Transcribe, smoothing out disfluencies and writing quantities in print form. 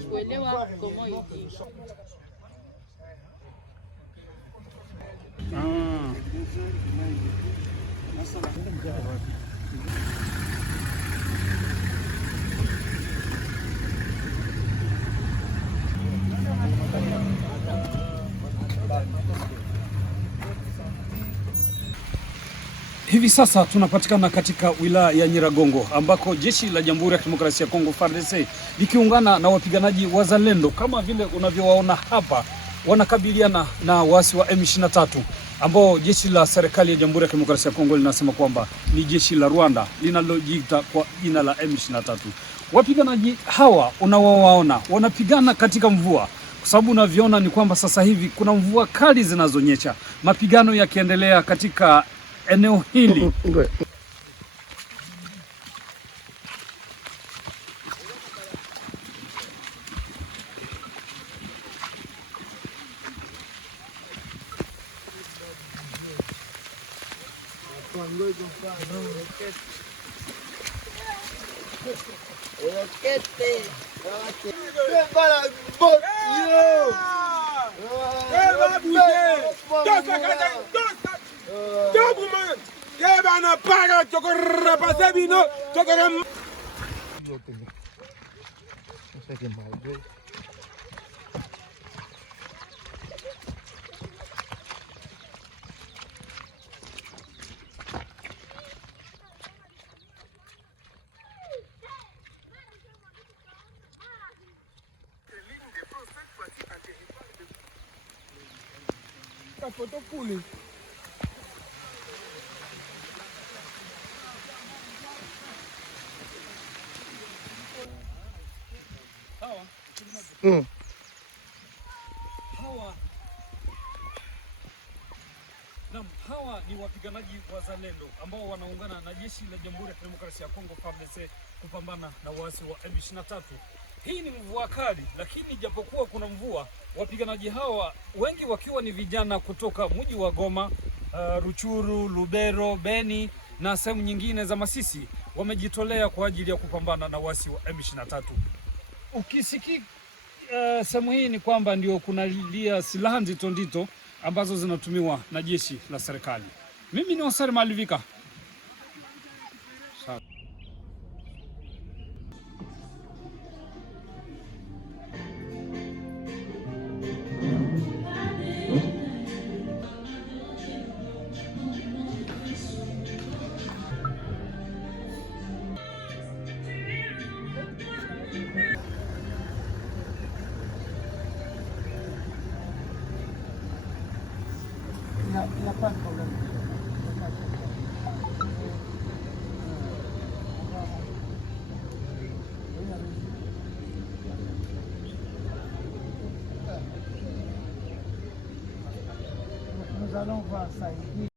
kuelewa comment il dit. Hivi sasa tunapatikana katika wilaya ya Nyiragongo ambako jeshi la Jamhuri ya Kidemokrasia ya Kongo FARDC likiungana na wapiganaji wazalendo kama vile unavyowaona hapa wanakabiliana na waasi wa M23 ambao jeshi la serikali ya Jamhuri ya Kidemokrasia ya Kongo linasema kwamba ni jeshi la Rwanda linalojiita kwa jina la M23. Wapiganaji hawa unaowaona wanapigana katika mvua, kwa sababu unavyoona ni kwamba sasa hivi kuna mvua kali zinazonyesha, mapigano yakiendelea katika eneo hili. Fotokuli. Hawa ni wapiganaji wazalendo ambao wanaungana na jeshi la Jamhuri ya Kidemokrasia ya Kongo FARDC kupambana na waasi wa M23. Hii ni mvua kali, lakini japokuwa kuna mvua, wapiganaji hawa wengi wakiwa ni vijana kutoka mji wa Goma, Ruchuru, Lubero, Beni na sehemu nyingine za Masisi wamejitolea kwa ajili ya kupambana na waasi wa M23. Ukisikia sehemu hii ni kwamba ndio kunalia silaha nzito ambazo zinatumiwa na jeshi la serikali. Mimi ni Oscar Malivika. Il n'y a pas de problème. Nous allons voir ça.